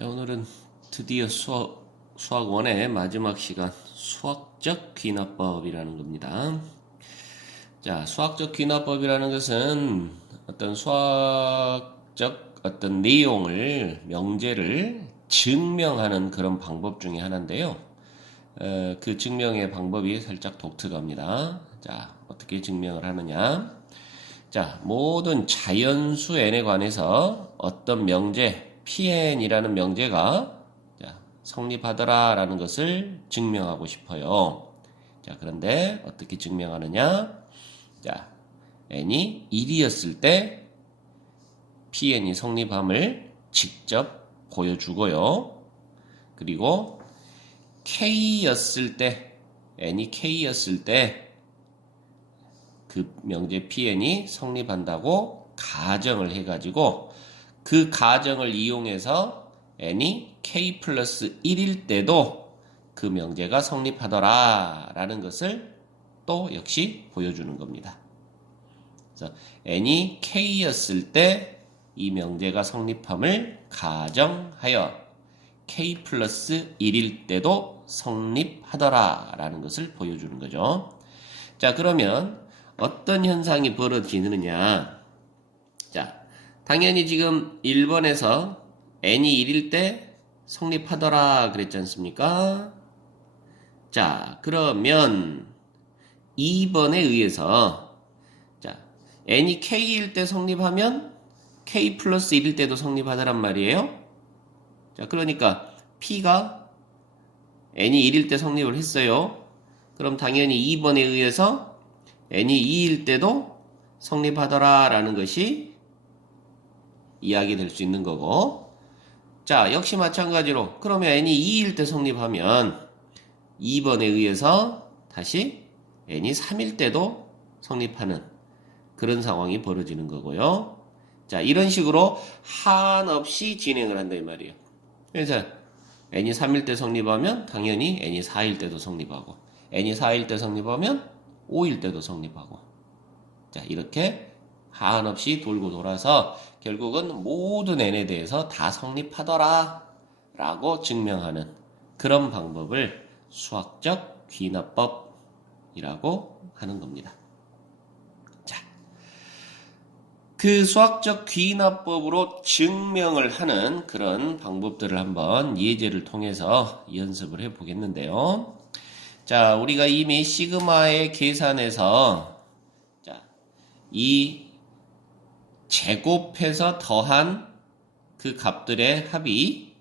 자, 오늘은 드디어 수학 1의 마지막 시간, 수학적 귀납법이라는 겁니다. 자, 수학적 귀납법이라는 것은 어떤 수학적 어떤 내용을, 명제를 증명하는 그런 방법 중에 하나인데요. 그 증명의 방법이 살짝 독특합니다. 자, 어떻게 증명을 하느냐? 자, 모든 자연수 n에 관해서 어떤 명제, Pn이라는 명제가 성립하더라 라는 것을 증명하고 싶어요. 자, 그런데 어떻게 증명하느냐? 자, n이 1이었을 때 Pn이 성립함을 직접 보여주고요. 그리고 K였을 때, n이 K였을 때 그 명제 Pn이 성립한다고 가정을 해가지고 그 가정을 이용해서 n이 k 플러스 1일 때도 그 명제가 성립하더라 라는 것을 또 역시 보여주는 겁니다. 그래서 n이 k였을 때 이 명제가 성립함을 가정하여 k 플러스 1일 때도 성립하더라 라는 것을 보여주는 거죠. 자, 그러면 어떤 현상이 벌어지느냐? 자, 당연히 지금 1번에서 n이 1일 때 성립하더라 그랬지 않습니까? 자, 그러면 2번에 의해서 자, n이 k일 때 성립하면 k 플러스 1일 때도 성립하더란 말이에요. 자, 그러니까 p가 n이 1일 때 성립을 했어요. 그럼 당연히 2번에 의해서 n이 2일 때도 성립하더라 라는 것이 이야기될 수 있는 거고, 자, 역시 마찬가지로 그러면 n이 2일 때 성립하면 2번에 의해서 다시 n이 3일 때도 성립하는 그런 상황이 벌어지는 거고요. 자, 이런 식으로 한없이 진행을 한다 이 말이에요. 그래서 n이 3일 때 성립하면 당연히 n이 4일 때도 성립하고, n이 4일 때 성립하면 5일 때도 성립하고, 자, 이렇게 한없이 돌고 돌아서 결국은 모든 n에 대해서 다 성립하더라 라고 증명하는 그런 방법을 수학적 귀납법이라고 하는 겁니다. 자, 그 수학적 귀납법으로 증명을 하는 그런 방법들을 한번 예제를 통해서 연습을 해 보겠는데요. 자, 우리가 이미 시그마의 계산에서 자, 이 제곱해서 더한 그 값들의 합이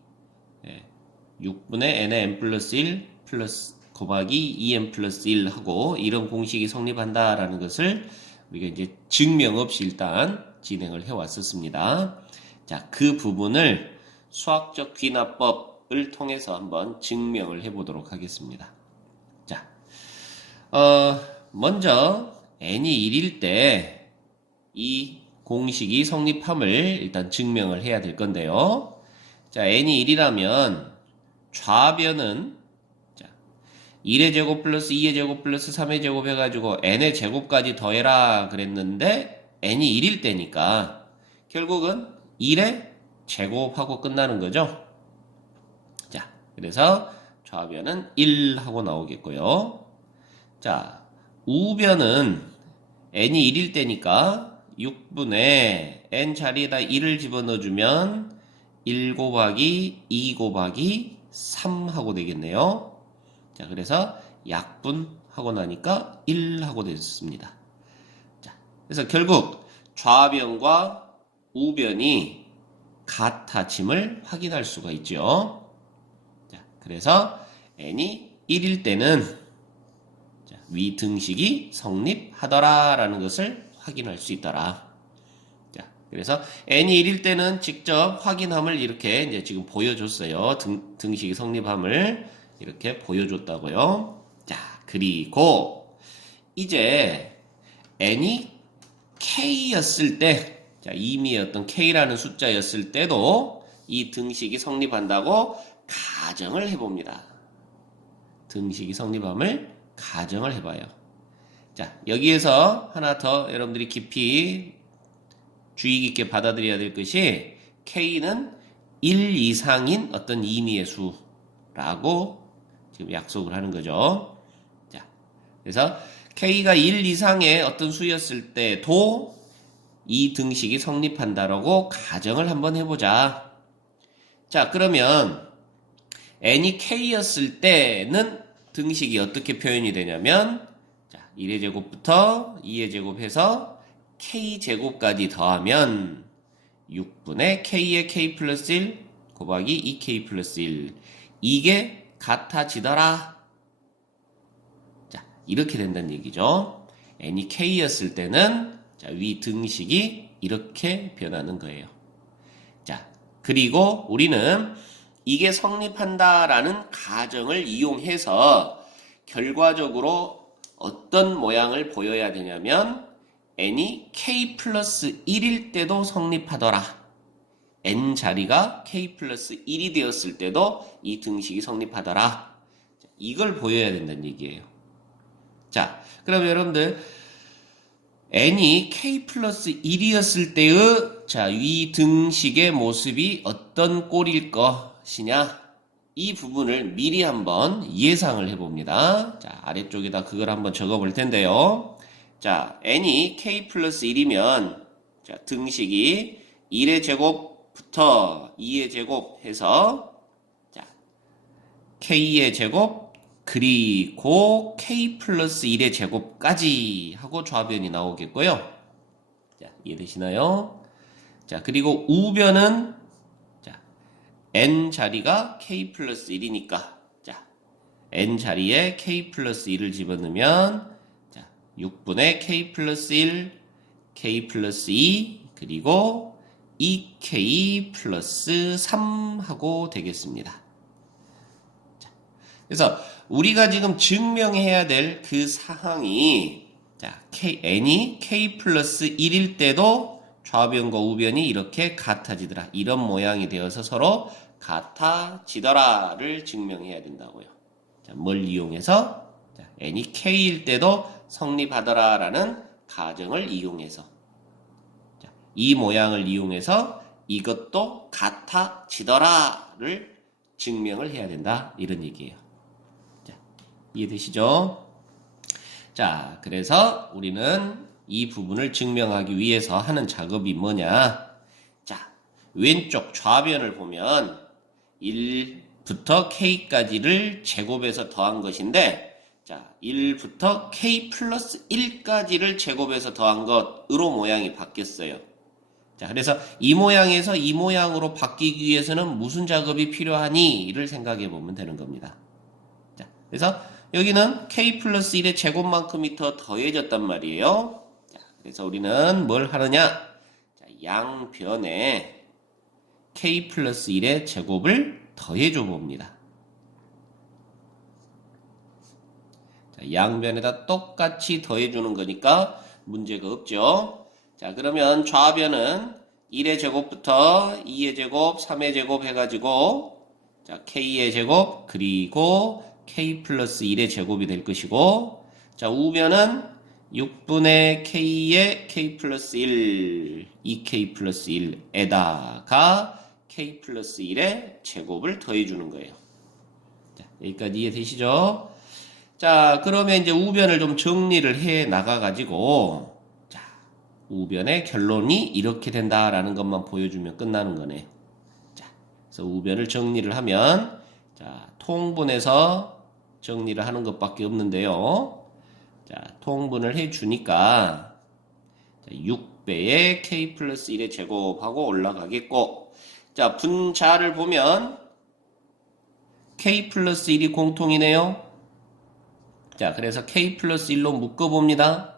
6분의 n의 n 플러스 1 플러스 곱하기 2n 플러스 1 하고 이런 공식이 성립한다라는 것을 우리가 이제 증명 없이 일단 진행을 해 왔었습니다. 자, 그 부분을 수학적 귀납법을 통해서 한번 증명을 해 보도록 하겠습니다. 자, 먼저 n이 1일 때 이 공식이 성립함을 일단 증명을 해야 될 건데요. 자, n이 1이라면 좌변은 자, 1의 제곱 플러스 2의 제곱 플러스 3의 제곱 해가지고 n의 제곱까지 더해라 그랬는데 n이 1일 때니까 결국은 1의 제곱하고 끝나는 거죠. 자, 그래서 좌변은 1 하고 나오겠고요. 자, 우변은 n이 1일 때니까 6분의 n 자리에다 1을 집어넣어주면 1 곱하기 2 곱하기 3 하고 되겠네요. 자, 그래서 약분하고 나니까 1 하고 됐습니다. 자, 그래서 결국 좌변과 우변이 같아짐을 확인할 수가 있죠. 자, 그래서 n이 1일 때는 위 등식이 성립하더라 라는 것을 확인할 수 있더라. 자, 그래서 n이 1일 때는 직접 확인함을 이렇게 이제 지금 보여줬어요. 등식이 성립함을 이렇게 보여줬다고요. 자, 그리고 이제 n이 k였을 때, 자, 이미 어떤 k라는 숫자였을 때도 이 등식이 성립한다고 가정을 해봅니다. 등식이 성립함을 가정을 해봐요. 자, 여기에서 하나 더 여러분들이 깊이 주의 깊게 받아들여야 될 것이 K는 1 이상인 어떤 임의의 수라고 지금 약속을 하는 거죠. 자, 그래서 K가 1 이상의 어떤 수였을 때도 이 등식이 성립한다라고 가정을 한번 해보자. 자, 그러면 n이 k였을 때는 등식이 어떻게 표현이 되냐면, 자, 1의 제곱부터 2의 제곱해서 k제곱까지 더하면 6분의 k의 k 플러스 1 곱하기 2k 플러스 1. 이게 같아지더라. 자, 이렇게 된다는 얘기죠. n이 k였을 때는 자, 위 등식이 이렇게 변하는 거예요. 자, 그리고 우리는 이게 성립한다라는 가정을 이용해서 결과적으로 어떤 모양을 보여야 되냐면 n이 k 플러스 1일 때도 성립하더라. n 자리가 k 플러스 1이 되었을 때도 이 등식이 성립하더라. 이걸 보여야 된다는 얘기예요. 자, 그럼 여러분들 n이 k 플러스 1이었을 때의 자, 위 등식의 모습이 어떤 꼴일 것이냐? 이 부분을 미리 한번 예상을 해봅니다. 자, 아래쪽에다 그걸 한번 적어볼 텐데요. 자, n이 k 플러스 1이면 자, 등식이 1의 제곱부터 2의 제곱 해서 자, k의 제곱 그리고 k 플러스 1의 제곱까지 하고 좌변이 나오겠고요. 자, 이해되시나요? 자, 그리고 우변은 자, n 자리가 k 플러스 1이니까 자, n 자리에 k 플러스 1을 집어넣으면 자, 6분의 k 플러스 1, k 플러스 2 그리고 2k 플러스 3 하고 되겠습니다. 자, 그래서 우리가 지금 증명해야 될 그 사항이 자, n이 k 플러스 1일 때도 좌변과 우변이 이렇게 같아지더라. 이런 모양이 되어서 서로 같아지더라를 증명해야 된다고요. 자, 뭘 이용해서? 자, n이 k일 때도 성립하더라라는 가정을 이용해서 자, 이 모양을 이용해서 이것도 같아지더라를 증명을 해야 된다. 이런 얘기예요. 이해되시죠? 자, 그래서 우리는 이 부분을 증명하기 위해서 하는 작업이 뭐냐? 자, 왼쪽 좌변을 보면 1부터 k까지를 제곱해서 더한 것인데 자, 1부터 k 플러스 1까지를 제곱해서 더한 것으로 모양이 바뀌었어요. 자, 그래서 이 모양에서 이 모양으로 바뀌기 위해서는 무슨 작업이 필요하니?를 생각해 보면 되는 겁니다. 자, 그래서 여기는 k 플러스 1의 제곱만큼이 더 더해졌단 말이에요. 자, 그래서 우리는 뭘 하느냐? 자, 양변에 k 플러스 1의 제곱을 더해줘 봅니다. 자, 양변에다 똑같이 더해주는 거니까 문제가 없죠. 자, 그러면 좌변은 1의 제곱부터 2의 제곱, 3의 제곱 해가지고 자, k의 제곱 그리고 k 플러스 1의 제곱이 될 것이고 자, 우변은 6분의 k의 k 플러스 1, 2k 플러스 1에다가 k 플러스 1의 제곱을 더해주는 거예요. 자, 여기까지 이해되시죠? 자, 그러면 이제 우변을 좀 정리를 해 나가가지고 자, 우변의 결론이 이렇게 된다라는 것만 보여주면 끝나는 거네요. 자, 그래서 우변을 정리를 하면 자, 통분해서 정리를 하는 것밖에 없는데요. 자, 통분을 해주니까 6배의 k 플러스 1의 제곱하고 올라가겠고 자, 분자를 보면 k 플러스 1이 공통이네요. 자, 그래서 k 플러스 1로 묶어봅니다.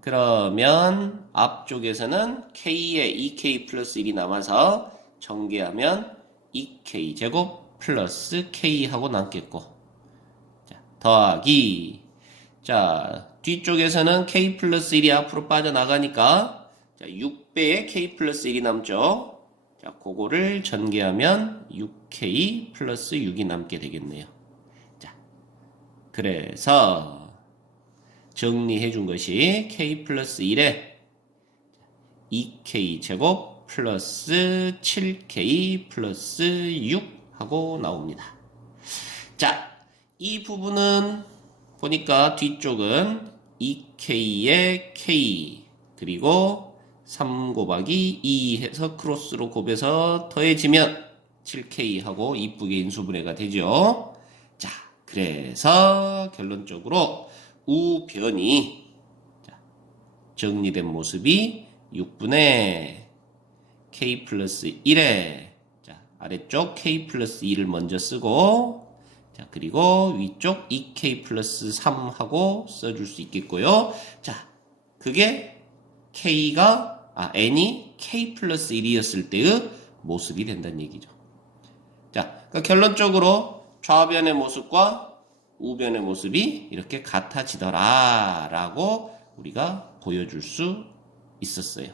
그러면 앞쪽에서는 k에 2k 플러스 1이 남아서 전개하면 2k 제곱 플러스 k 하고 남겠고 자, 더하기 자, 뒤쪽에서는 k 플러스 1이 앞으로 빠져나가니까 자, 6배의 k 플러스 1이 남죠. 자, 그거를 전개하면 6k 플러스 6이 남게 되겠네요. 자, 그래서 정리해 준 것이 k 플러스 1에 2k 제곱 플러스 7K 플러스 6 하고 나옵니다. 자, 이 부분은 보니까 뒤쪽은 2K에 K 그리고 3 곱하기 2 해서 크로스로 곱해서 더해지면 7K 하고 이쁘게 인수분해가 되죠. 자, 그래서 결론적으로 우변이 정리된 모습이 6분의 K 플러스 1에 자, 아래쪽 K 플러스 2를 먼저 쓰고 자, 그리고 위쪽 2K 플러스 3 하고 써줄 수 있겠고요. 자, 그게 N이 K 플러스 1이었을 때의 모습이 된다는 얘기죠. 자, 그러니까 결론적으로 좌변의 모습과 우변의 모습이 이렇게 같아지더라 라고 우리가 보여줄 수 있었어요.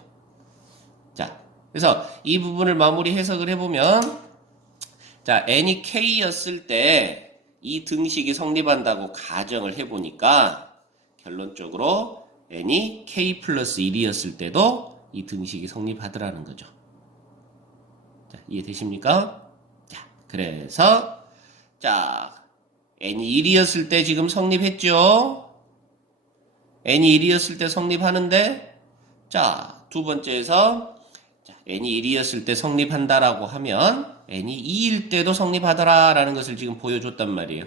자, 그래서 이 부분을 마무리 해석을 해보면 자, n이 k였을 때 이 등식이 성립한다고 가정을 해보니까 결론적으로 n이 k 플러스 1이었을 때도 이 등식이 성립하더라는 거죠. 자, 이해되십니까? 자, 그래서 자, n이 1이었을 때 지금 성립했죠? n이 1이었을 때 성립하는데 자, 두 번째에서 자, n이 1이었을 때 성립한다라고 하면 n이 2일 때도 성립하더라 라는 것을 지금 보여줬단 말이에요.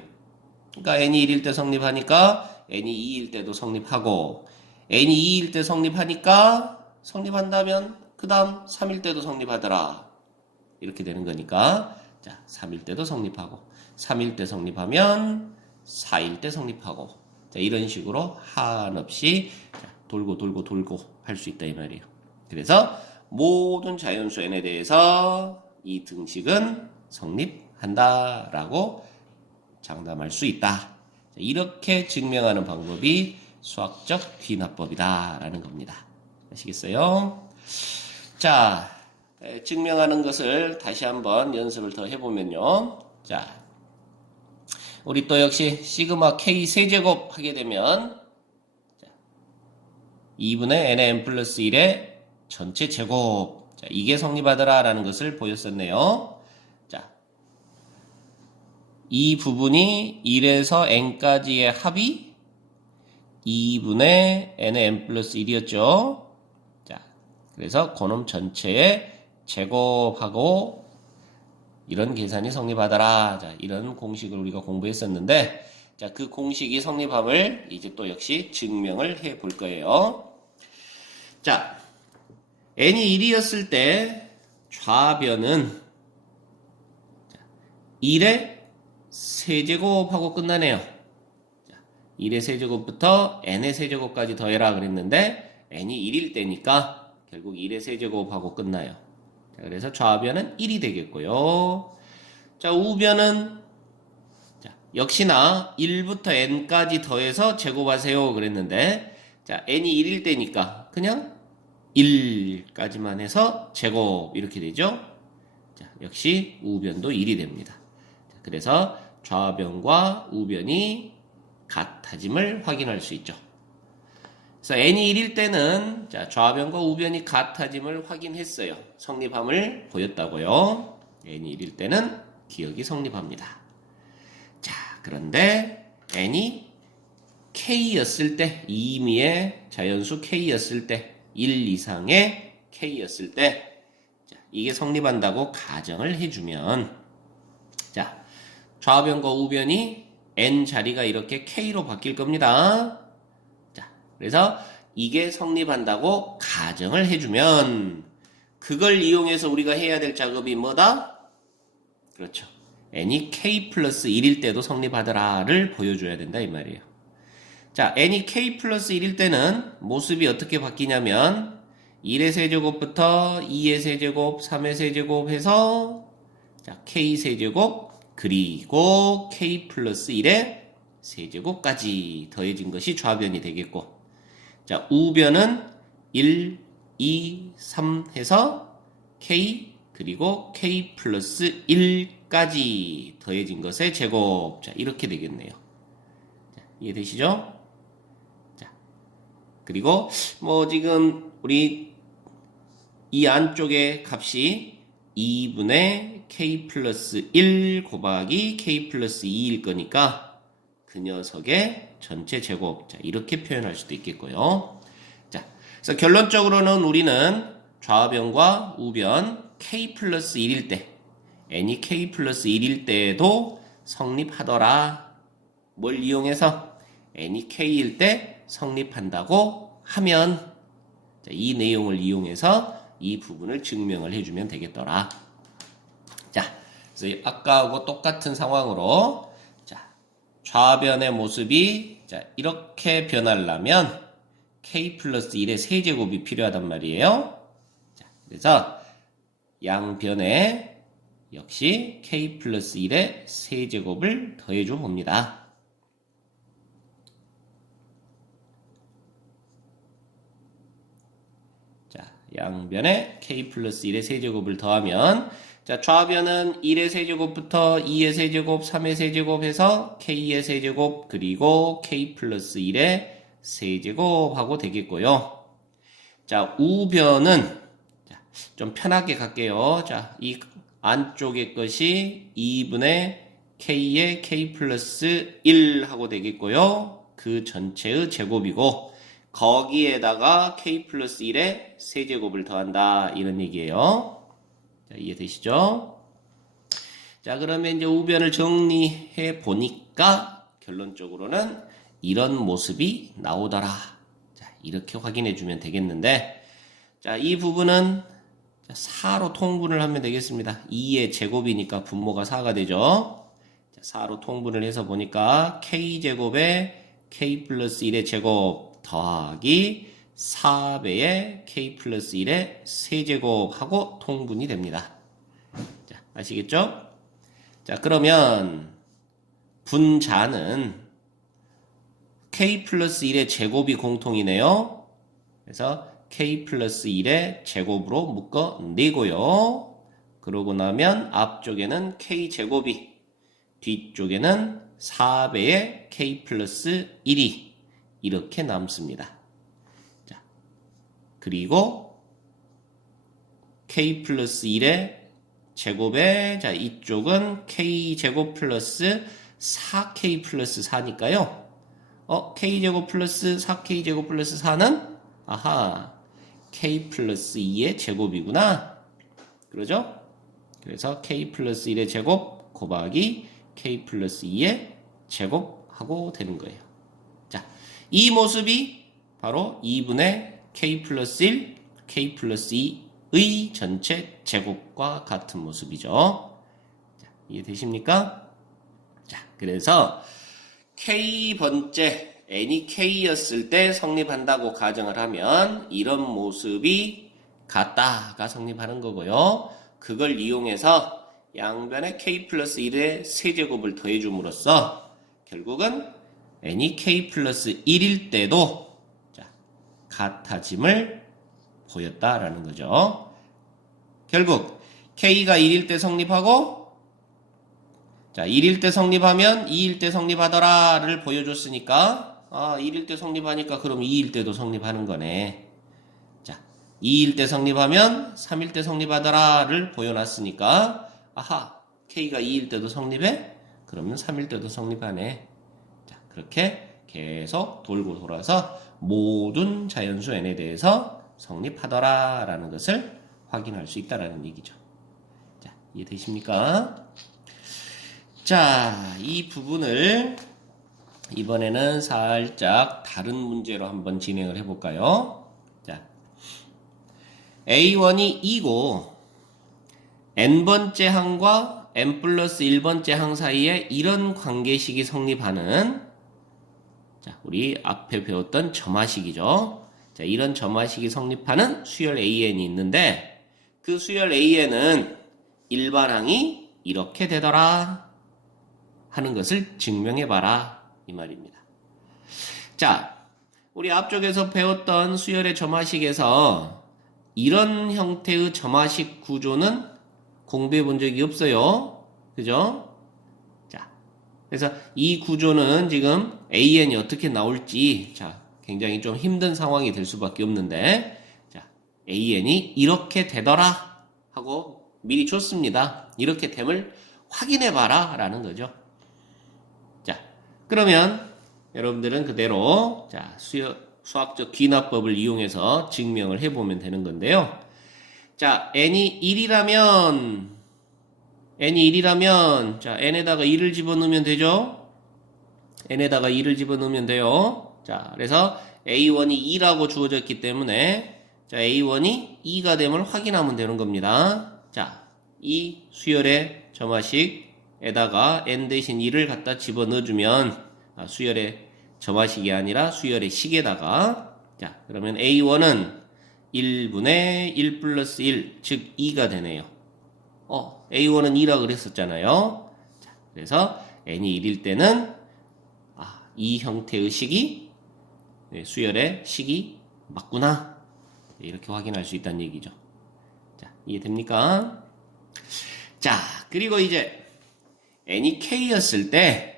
그러니까 n이 1일 때 성립하니까 n이 2일 때도 성립하고 n이 2일 때 성립하니까 성립한다면 그 다음 3일 때도 성립하더라 이렇게 되는 거니까 자, 3일 때도 성립하고 3일 때 성립하면 4일 때 성립하고 자, 이런 식으로 한없이 돌고 할 수 있다 이 말이에요. 그래서 모든 자연수 n에 대해서 이 등식은 성립한다라고 장담할 수 있다. 이렇게 증명하는 방법이 수학적 귀납법이다라는 겁니다. 아시겠어요? 자, 증명하는 것을 다시 한번 연습을 더 해보면요. 자, 우리 또 역시 시그마 K 세제곱 하게 되면 2분의 n의 n 플러스 1의 전체 제곱 자, 이게 성립하더라 라는 것을 보였었네요. 자, 이 부분이 1에서 n까지의 합이 2분의 n의 n 플러스 1이었죠. 자, 그래서 그놈 전체의 제곱하고 이런 계산이 성립하더라. 자, 이런 공식을 우리가 공부했었는데 자, 그 공식이 성립함을 이제 또 역시 증명을 해 볼 거예요. 자, n이 1이었을 때 좌변은 1의 세제곱하고 끝나네요. 1의 세제곱부터 n의 세제곱까지 더해라 그랬는데 n이 1일 때니까 결국 1의 세제곱하고 끝나요. 자, 그래서 좌변은 1이 되겠고요. 자, 우변은 자, 역시나 1부터 n까지 더해서 제곱하세요 그랬는데 자, n이 1일 때니까 그냥 1까지만 해서 제곱 이렇게 되죠. 자, 역시 우변도 1이 됩니다. 자, 그래서 좌변과 우변이 같아짐을 확인할 수 있죠. 그래서 n이 1일 때는 자, 좌변과 우변이 같아짐을 확인했어요. 성립함을 보였다고요. n이 1일 때는 기억이 성립합니다. 자, 그런데 n이 k였을 때 임의의 자연수 k였을 때 1 이상의 k였을 때 자, 이게 성립한다고 가정을 해주면 자, 좌변과 우변이 n 자리가 이렇게 k로 바뀔 겁니다. 자, 그래서 이게 성립한다고 가정을 해주면 그걸 이용해서 우리가 해야 될 작업이 뭐다? 그렇죠. n이 k 플러스 1일 때도 성립하더라를 보여줘야 된다 이 말이에요. 자, n이 k 플러스 1일 때는 모습이 어떻게 바뀌냐면 1의 세제곱부터 2의 세제곱, 3의 세제곱 해서 자, k 세제곱 그리고 k 플러스 1의 세제곱까지 더해진 것이 좌변이 되겠고 자, 우변은 1, 2, 3 해서 k 그리고 k 플러스 1까지 더해진 것의 제곱 자, 이렇게 되겠네요. 자, 이해되시죠? 그리고 뭐 지금 우리 이 안쪽의 값이 2분의 k 플러스 1 곱하기 k 플러스 2일 거니까 그 녀석의 전체 제곱. 자, 이렇게 표현할 수도 있겠고요. 자, 그래서 결론적으로는 우리는 좌변과 우변 k 플러스 1일 때, n이 k 플러스 1일 때에도 성립하더라. 뭘 이용해서? n이 k일 때 성립한다고 하면, 자, 이 내용을 이용해서 이 부분을 증명을 해주면 되겠더라. 자, 그래서 아까하고 똑같은 상황으로, 자, 좌변의 모습이, 자, 이렇게 변하려면 k 플러스 1의 세제곱이 필요하단 말이에요. 자, 그래서 양변에 역시 k 플러스 1의 세제곱을 더해줘 봅니다. 양변에 k 플러스 1의 세제곱을 더하면, 자, 좌변은 1의 세제곱부터 2의 세제곱, 3의 세제곱 해서 k의 세제곱, 그리고 k 플러스 1의 세제곱 하고 되겠고요. 자, 우변은, 자, 좀 편하게 갈게요. 자, 이 안쪽의 것이 2분의 k의 k 플러스 1 하고 되겠고요. 그 전체의 제곱이고, 거기에다가 k 플러스 1의 세제곱을 더한다. 이런 얘기예요. 자, 이해되시죠? 자, 그러면 이제 우변을 정리해 보니까 결론적으로는 이런 모습이 나오더라. 자, 이렇게 확인해 주면 되겠는데, 자, 이 부분은 4로 통분을 하면 되겠습니다. 2의 제곱이니까 분모가 4가 되죠. 자, 4로 통분을 해서 보니까 k제곱에 k 플러스 1의 제곱 더하기 4배의 k 플러스 1의 세제곱하고 통분이 됩니다. 자, 아시겠죠? 자, 그러면 분자는 k 플러스 1의 제곱이 공통이네요. 그래서 k 플러스 1의 제곱으로 묶어내고요. 그러고 나면 앞쪽에는 k 제곱이, 뒤쪽에는 4배의 k 플러스 1이 이렇게 남습니다. 자, 그리고 k 플러스 1의 제곱에, 자, 이쪽은 k 제곱 플러스 4k 플러스 4니까요. k 제곱 플러스 4k 제곱 플러스 4는 아하, k 플러스 2의 제곱이구나. 그러죠? 그래서 k 플러스 1의 제곱 곱하기 k 플러스 2의 제곱하고 되는 거예요. 자, 이 모습이 바로 2분의 k 플러스 1, k 플러스 2의 전체 제곱과 같은 모습이죠. 자, 이해되십니까? 자, 그래서 k번째 n이 k였을 때 성립한다고 가정을 하면 이런 모습이 같다가 성립하는 거고요. 그걸 이용해서 양변에 k 플러스 1의 세제곱을 더해줌으로써 결국은 n이 k 플러스 1일 때도, 자, 같아짐을 보였다라는 거죠. 결국 k가 1일 때 성립하고, 자, 1일 때 성립하면 2일 때 성립하더라를 보여줬으니까, 1일 때 성립하니까 그럼 2일 때도 성립하는 거네. 자, 2일 때 성립하면 3일 때 성립하더라를 보여놨으니까, 아하, k가 2일 때도 성립해? 그러면 3일 때도 성립하네. 자, 그렇게 계속 돌고 돌아서 모든 자연수 n에 대해서 성립하더라라는 것을 확인할 수 있다라는 얘기죠. 자, 이해되십니까? 자, 이 부분을 이번에는 살짝 다른 문제로 한번 진행을 해볼까요? 자, A1이 2고 n번째 항과 n 플러스 1번째 항 사이에 이런 관계식이 성립하는, 자, 우리 앞에 배웠던 점화식이죠. 자, 이런 점화식이 성립하는 수열 AN이 있는데 그 수열 AN은 일반항이 이렇게 되더라 하는 것을 증명해봐라 이 말입니다. 자, 우리 앞쪽에서 배웠던 수열의 점화식에서 이런 형태의 점화식 구조는 공부해 본 적이 없어요. 그죠? 자, 그래서 이 구조는 지금 AN이 어떻게 나올지, 자, 굉장히 좀 힘든 상황이 될 수밖에 없는데, 자, AN이 이렇게 되더라 하고 미리 줬습니다. 이렇게 됨을 확인해봐라 라는 거죠. 자, 그러면 여러분들은 그대로 자 수학적 귀납법을 이용해서 증명을 해보면 되는 건데요. 자, n이 1이라면 자 n에다가 2를 집어넣으면 되죠. n에다가 2를 집어넣으면 돼요. 자, 그래서 a1이 2라고 주어졌기 때문에 자 a1이 2가 됨을 확인하면 되는 겁니다. 자, 이 수열의 점화식에다가 n 대신 2를 갖다 집어넣어주면 수열의 점화식이 아니라 수열의 식에다가 자 그러면 a1은 1분의 1 플러스 1, 즉 2가 되네요. a1은 2라 그랬었잖아요. 자, 그래서 n이 1일 때는 이 형태의 식이 수열의 식이 맞구나. 이렇게 확인할 수 있다는 얘기죠. 자, 이해됩니까? 자, 그리고 이제 n이 k였을 때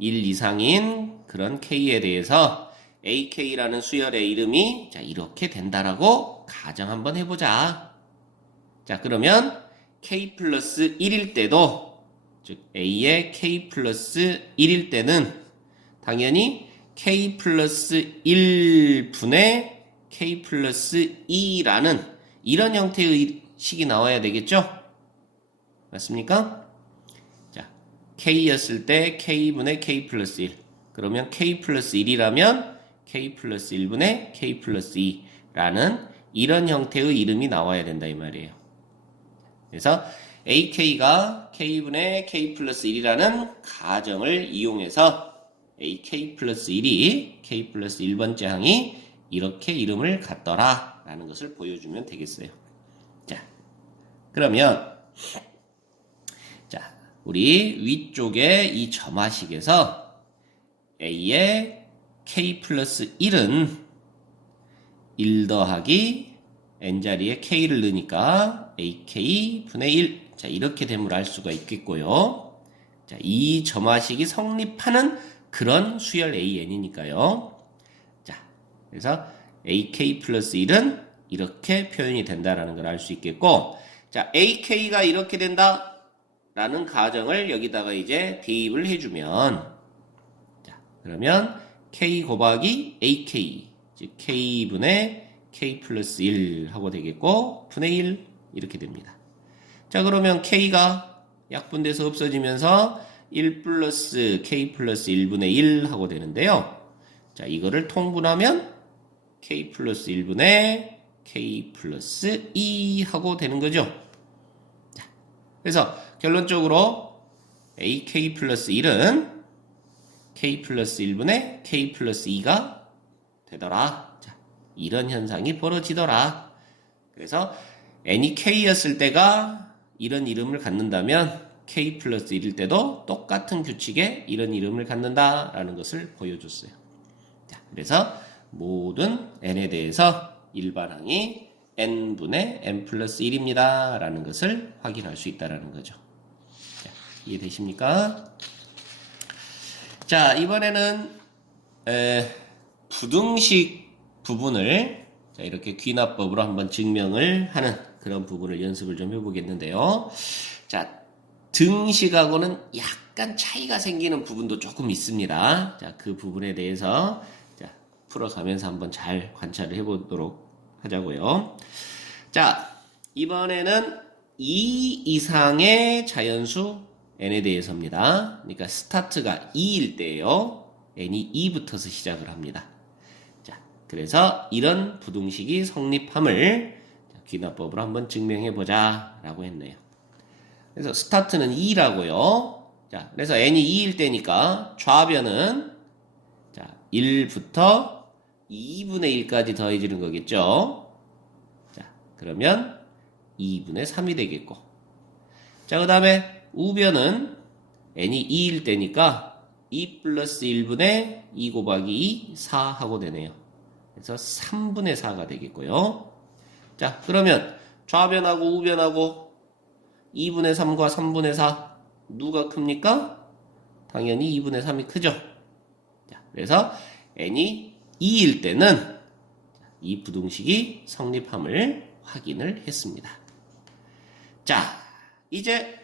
1 이상인 그런 k에 대해서 ak라는 수열의 이름이 자 이렇게 된다라고 가정 한번 해보자. 자, 그러면 k 플러스 1일 때도 즉 a의 k 플러스 1일 때는 당연히 k 플러스 1분의 k 플러스 2라는 이런 형태의 식이 나와야 되겠죠? 맞습니까? 자, k였을 때 k분의 k 플러스 1 그러면 k 플러스 1이라면 k 플러스 1분의 k 플러스 2라는 이런 형태의 이름이 나와야 된다 이 말이에요. 그래서 ak가 k분의 k 플러스 1이라는 가정을 이용해서 ak 플러스 1이 k 플러스 1번째 항이 이렇게 이름을 갖더라 라는 것을 보여주면 되겠어요. 자, 그러면 자, 우리 위쪽에 이 점화식에서 a의 k 플러스 1은 1 더하기 n자리에 k를 넣으니까 ak 분의 1 자, 이렇게 됨을 알 수가 있겠고요. 자, 이 점화식이 성립하는 그런 수열 an이니까요. 자, 그래서 ak 플러스 1은 이렇게 표현이 된다라는 걸 알 수 있겠고, 자, ak가 이렇게 된다라는 가정을 여기다가 이제 대입을 해주면, 자, 그러면 k 곱하기 ak, 즉 k분의 k 플러스 1 하고 되겠고, 분의 1 이렇게 됩니다. 자, 그러면 k가 약분돼서 없어지면서 1 플러스 k 플러스 1분의 1 하고 되는데요. 자, 이거를 통분하면 k 플러스 1분의 k 플러스 2 하고 되는 거죠. 자, 그래서 결론적으로 ak 플러스 1은 k 플러스 1분의 k 플러스 2가 되더라. 자, 이런 현상이 벌어지더라. 그래서 n이 k였을 때가 이런 이름을 갖는다면 k 플러스 1일 때도 똑같은 규칙에 이런 이름을 갖는다라는 것을 보여줬어요. 자, 그래서 모든 n에 대해서 일반항이 n분의 n 플러스 1입니다. 라는 것을 확인할 수 있다는 거죠. 자, 이해되십니까? 자, 이번에는 부등식 부분을 자, 이렇게 귀납법으로 한번 증명을 하는 그런 부분을 연습을 좀 해보겠는데요. 자, 등식하고는 약간 차이가 생기는 부분도 조금 있습니다. 자, 그 부분에 대해서 자, 풀어가면서 한번 잘 관찰을 해보도록 하자고요. 자, 이번에는 2 이상의 자연수 n에 대해서입니다. 그러니까 스타트가 2일 때예요. n이 2부터서 시작을 합니다. 자, 그래서 이런 부등식이 성립함을 귀납법으로 한번 증명해보자 라고 했네요. 그래서 스타트는 2라고요. 자, 그래서 n이 2일 때니까 좌변은 자, 1부터 2분의 1까지 더해지는 거겠죠. 자, 그러면 2분의 3이 되겠고. 자, 그 다음에 우변은 n이 2일 때니까 2 플러스 1분의 2 곱하기 2, 4 하고 되네요. 그래서 3분의 4가 되겠고요. 자, 그러면 좌변하고 우변하고 2분의 3과 3분의 4 누가 큽니까? 당연히 2분의 3이 크죠. 자, 그래서 n이 2일 때는 이 부등식이 성립함을 확인을 했습니다. 자, 이제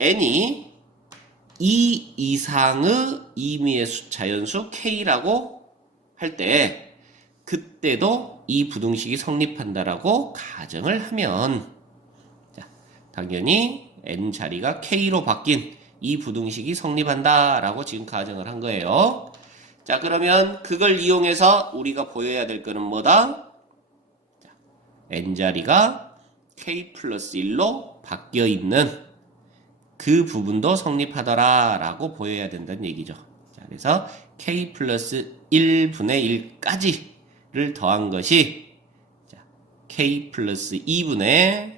n이 2 이상의 임의의 자연수 k라고 할 때 그때도 이 부등식이 성립한다라고 가정을 하면 자, 당연히 n 자리가 k로 바뀐 이 부등식이 성립한다라고 지금 가정을 한 거예요. 자, 그러면 그걸 이용해서 우리가 보여야 될 거는 뭐다? 자, n 자리가 k 플러스 1로 바뀌어 있는 그 부분도 성립하더라라고 보여야 된다는 얘기죠. 자, 그래서 k 플러스 1분의 1까지를 더한 것이 자, k 플러스 2분의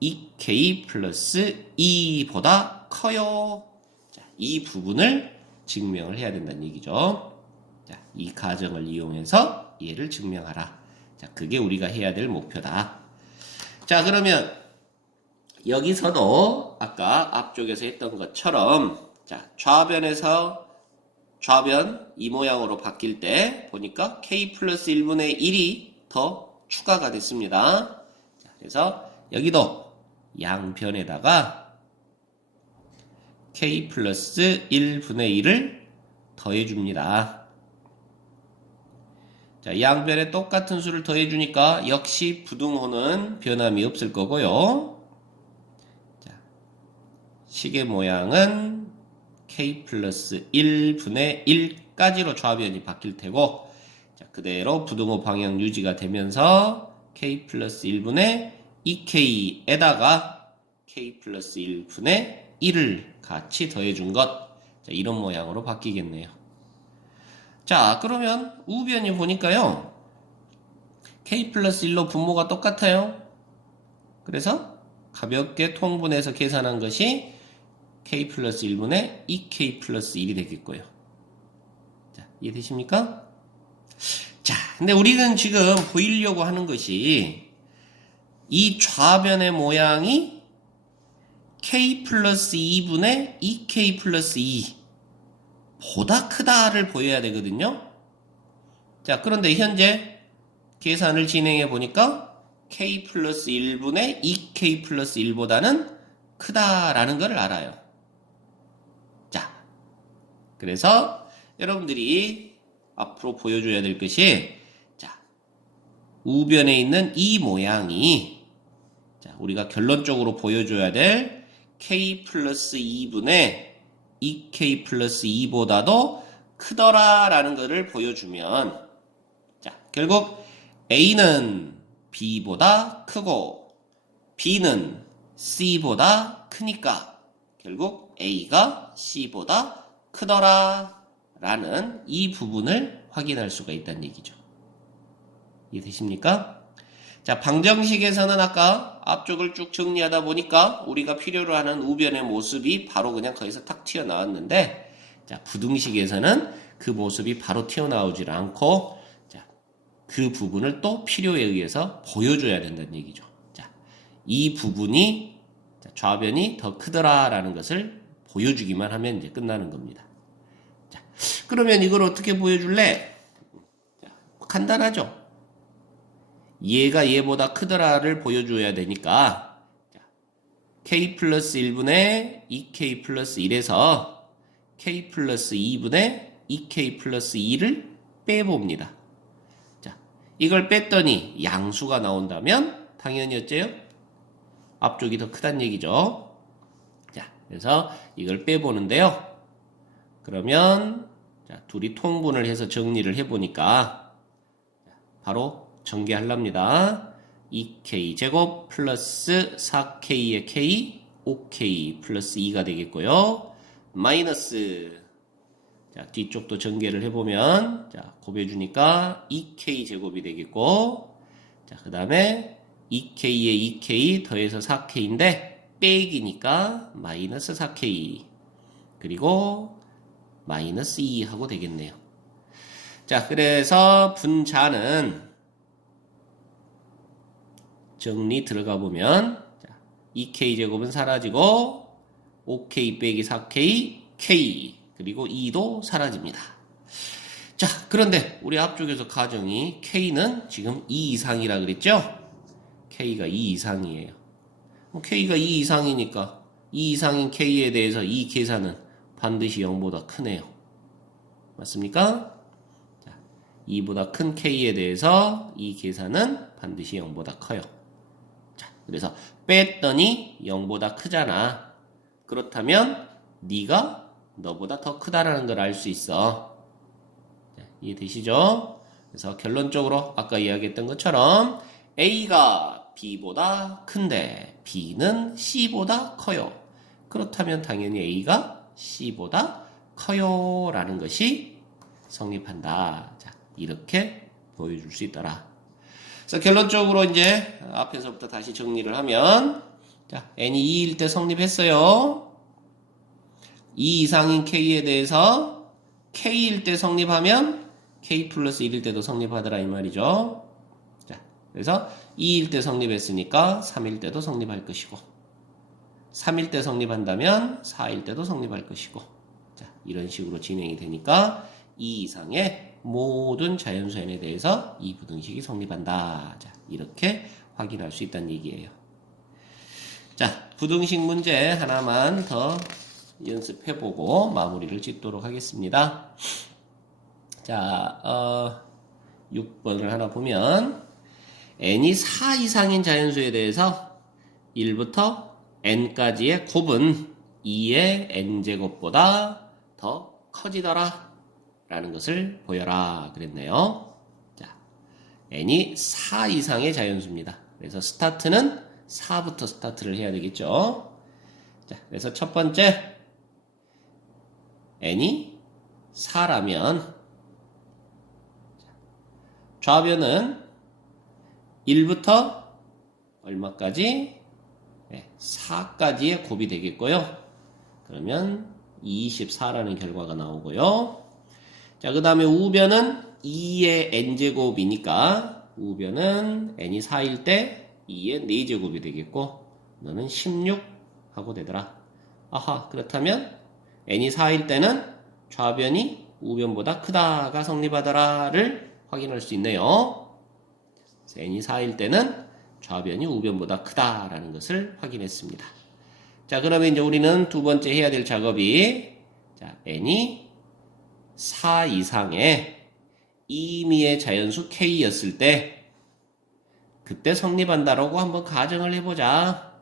2k 플러스 2보다 커요. 자, 이 부분을 증명을 해야 된다는 얘기죠. 자, 이 가정을 이용해서 얘를 증명하라. 자, 그게 우리가 해야 될 목표다. 자, 그러면 여기서도 아까 앞쪽에서 했던 것처럼 자, 좌변에서 좌변 이 모양으로 바뀔 때 보니까 k 플러스 1분의 1이 더 추가가 됐습니다. 자, 그래서 여기도 양변에다가 k 플러스 1분의 1을 더해줍니다. 자, 양변에 똑같은 수를 더해주니까 역시 부등호는 변함이 없을 거고요. 자, 식의 모양은 k 플러스 1분의 1까지로 좌변이 바뀔 테고 자, 그대로 부등호 방향 유지가 되면서 k 플러스 1분의 2k에다가 k 플러스 1분의 1을 같이 더해준 것 자, 이런 모양으로 바뀌겠네요. 자, 그러면 우변이 보니까요 k 플러스 1로 분모가 똑같아요. 그래서 가볍게 통분해서 계산한 것이 k 플러스 1분의 2k 플러스 1이 되겠고요. 자, 이해되십니까? 자, 근데 우리는 지금 보이려고 하는 것이 이 좌변의 모양이 k 플러스 2분의 2k 플러스 2 보다 크다를 보여야 되거든요. 자, 그런데 현재 계산을 진행해 보니까 k 플러스 1분의 2k 플러스 1보다는 크다라는 걸 알아요. 자, 그래서 여러분들이 앞으로 보여줘야 될 것이 자, 우변에 있는 이 모양이 자, 우리가 결론적으로 보여줘야 될 k 플러스 2분의 2k 플러스 2보다도 크더라라는 것을 보여주면 자, 결국 a는 b보다 크고 b는 c보다 크니까 결국 a가 c보다 크더라라는 이 부분을 확인할 수가 있다는 얘기죠. 이해되십니까? 자, 방정식에서는 아까 앞쪽을 쭉 정리하다 보니까 우리가 필요로 하는 우변의 모습이 바로 그냥 거기서 탁 튀어나왔는데 자, 부등식에서는 그 모습이 바로 튀어나오질 않고 자, 그 부분을 또 필요에 의해서 보여줘야 된다는 얘기죠. 자, 이 부분이 좌변이 더 크더라라는 것을 보여주기만 하면 이제 끝나는 겁니다. 자, 그러면 이걸 어떻게 보여줄래? 자, 간단하죠. 얘가 얘보다 크더라를 보여줘야 되니까 k 플러스 1분의 2k 플러스 1에서 k 플러스 2분의 2k 플러스 2를 빼봅니다. 자, 이걸 뺐더니 양수가 나온다면 당연히 어째요? 앞쪽이 더 크다는 얘기죠. 자, 그래서 이걸 빼보는데요. 그러면 자, 둘이 통분을 해서 정리를 해보니까 바로 전개하랍니다. 2k 제곱 플러스 4k의 k, 5k 플러스 2가 되겠고요. 마이너스 자, 뒤쪽도 전개를 해보면 자, 곱해주니까 2k 제곱이 되겠고 자, 그 다음에 2k에 2k 더해서 4k인데 빼기니까 마이너스 4k 그리고 마이너스 2 하고 되겠네요. 자, 그래서 분자는 정리 들어가 보면 2k 제곱은 사라지고 5k 빼기 4k k 그리고 2도 사라집니다. 자, 그런데 우리 앞쪽에서 가정이 K는 지금 2 이상이라 그랬죠? K가 2 이상이에요. K가 2 이상이니까 2 이상인 K에 대해서 이 계산은 반드시 0보다 크네요. 맞습니까? 자, 2보다 큰 K에 대해서 이 계산은 반드시 0보다 커요. 자, 그래서 뺐더니 0보다 크잖아. 그렇다면 네가 너보다 더 크다라는 걸 알 수 있어. 자, 이해되시죠? 그래서 결론적으로 아까 이야기했던 것처럼 A가 B보다 큰데 B는 C보다 커요. 그렇다면 당연히 A가 C보다 커요 라는 것이 성립한다. 자, 이렇게 보여줄 수 있더라. 그래서 결론적으로 이제 앞에서부터 다시 정리를 하면 자, n이 2일 때 성립했어요. 2 이상인 k에 대해서 k일 때 성립하면 k 플러스 1일 때도 성립하더라 이 말이죠. 자, 그래서 2일 때 성립했으니까 3일 때도 성립할 것이고 3일 때 성립한다면 4일 때도 성립할 것이고 자, 이런 식으로 진행이 되니까 2 이상의 모든 자연수 n에 대해서 이 부등식이 성립한다. 자, 이렇게 확인할 수 있다는 얘기예요. 자, 부등식 문제 하나만 더 연습해보고 마무리를 짓도록 하겠습니다. 자, 6번을 하나 보면 n이 4 이상인 자연수에 대해서 1부터 n까지의 곱은 2의 n제곱보다 더 커지더라 라는 것을 보여라 그랬네요. 자, n이 4 이상의 자연수입니다. 그래서 스타트는 4부터 스타트를 해야 되겠죠. 자, 그래서 첫 번째 n이 4라면 좌변은 1부터 얼마까지? 네, 4까지의 곱이 되겠고요. 그러면 24라는 결과가 나오고요. 자, 그 다음에 우변은 2의 n제곱이니까 우변은 n이 4일 때 2의 4제곱이 되겠고 너는 16 하고 되더라. 아하, 그렇다면 n이 4일 때는 좌변이 우변보다 크다가 성립하더라를 확인할 수 있네요. n이 4일 때는 좌변이 우변보다 크다라는 것을 확인했습니다. 자, 그러면 이제 우리는 두 번째 해야 될 작업이 자, n이 4 이상의 임의의 자연수 k였을 때 그때 성립한다라고 한번 가정을 해보자.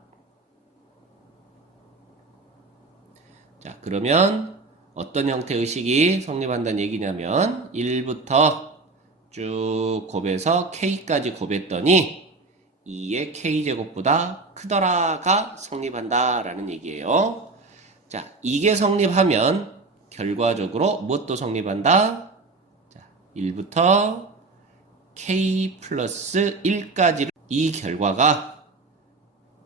자, 그러면 어떤 형태의 식이 성립한다는 얘기냐면 1부터 쭉 곱해서 k까지 곱했더니 2의 k제곱보다 크더라가 성립한다라는 얘기예요. 자, 이게 성립하면 결과적으로 무엇도 성립한다? 자, 1부터 k 플러스 1까지 이 결과가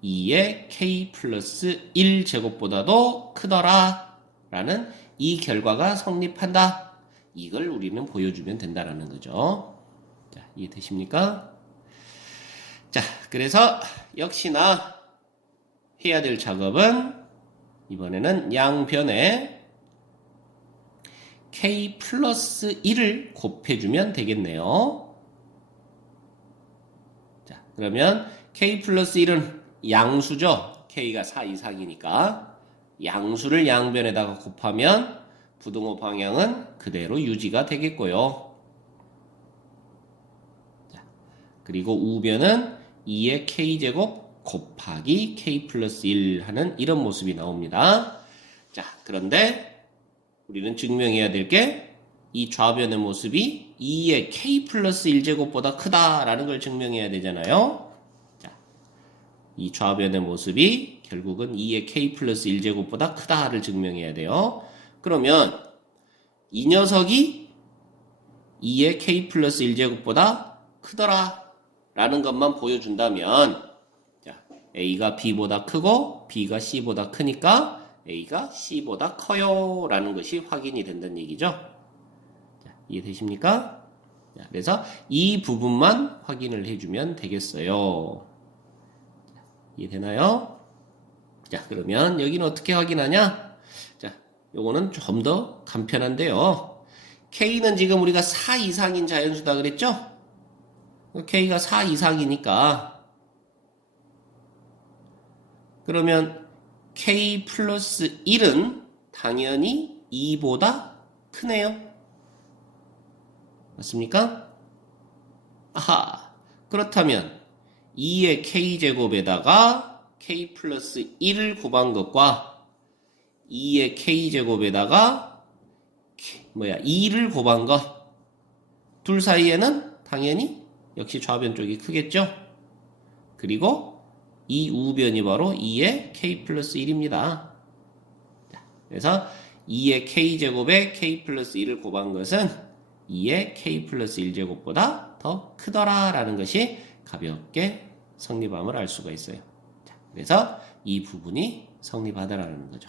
2의 k 플러스 1제곱보다도 크더라 라는 이 결과가 성립한다. 이걸 우리는 보여주면 된다라는 거죠. 자, 이해되십니까? 자, 그래서 역시나 해야 될 작업은 이번에는 양변에 k 플러스 1을 곱해주면 되겠네요. 자, 그러면 k 플러스 1은 양수죠. k가 4 이상이니까 양수를 양변에다가 곱하면 부등호 방향은 그대로 유지가 되겠고요. 자, 그리고 우변은 2의 k제곱 곱하기 k 플러스 1 하는 이런 모습이 나옵니다. 자, 그런데 우리는 증명해야 될 게 이 좌변의 모습이 2의 k 플러스 1제곱보다 크다라는 걸 증명해야 되잖아요. 자, 이 좌변의 모습이 결국은 2의 k 플러스 1제곱보다 크다를 증명해야 돼요. 그러면 이 녀석이 2의 k 플러스 1제곱보다 크더라 라는 것만 보여준다면 자, A가 B보다 크고 B가 C보다 크니까 A가 C보다 커요 라는 것이 확인이 된다는 얘기죠. 자, 이해되십니까? 자, 그래서 이 부분만 확인을 해주면 되겠어요. 자, 이해되나요? 자, 그러면 여기는 어떻게 확인하냐? 자, 요거는 좀 더 간편한데요. K는 지금 우리가 4 이상인 자연수다 그랬죠? K가 4 이상이니까 그러면 K 플러스 1은 당연히 2보다 크네요. 맞습니까? 아하. 그렇다면 2의 K제곱에다가 K 플러스 1을 곱한 것과 2의 K제곱에다가 2를 곱한 것 둘 사이에는 당연히 역시 좌변 쪽이 크겠죠? 그리고 이 우변이 바로 2의 K 플러스 1입니다. 그래서 2의 K제곱에 K 플러스 1을 곱한 것은 2의 K 플러스 1제곱보다 더 크더라 라는 것이 가볍게 성립함을 알 수가 있어요. 그래서 이 부분이 성립하더라는 거죠.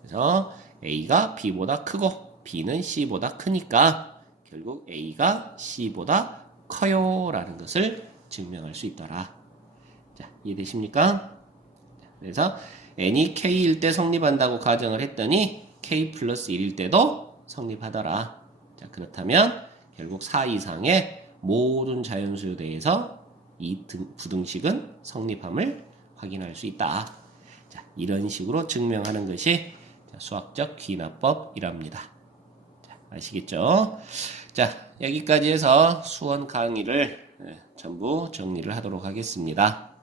그래서 A가 B보다 크고 B는 C보다 크니까 결국 A가 C보다 커요 라는 것을 증명할 수 있더라. 자, 이해되십니까? 그래서 n이 k일 때 성립한다고 가정을 했더니 k 플러스 1일 때도 성립하더라. 자, 그렇다면 결국 4 이상의 모든 자연수에 대해서 이 부등식은 성립함을 확인할 수 있다. 자, 이런 식으로 증명하는 것이 수학적 귀납법이랍니다. 자, 아시겠죠? 자, 여기까지 해서 수원 강의를 전부 정리를 하도록 하겠습니다.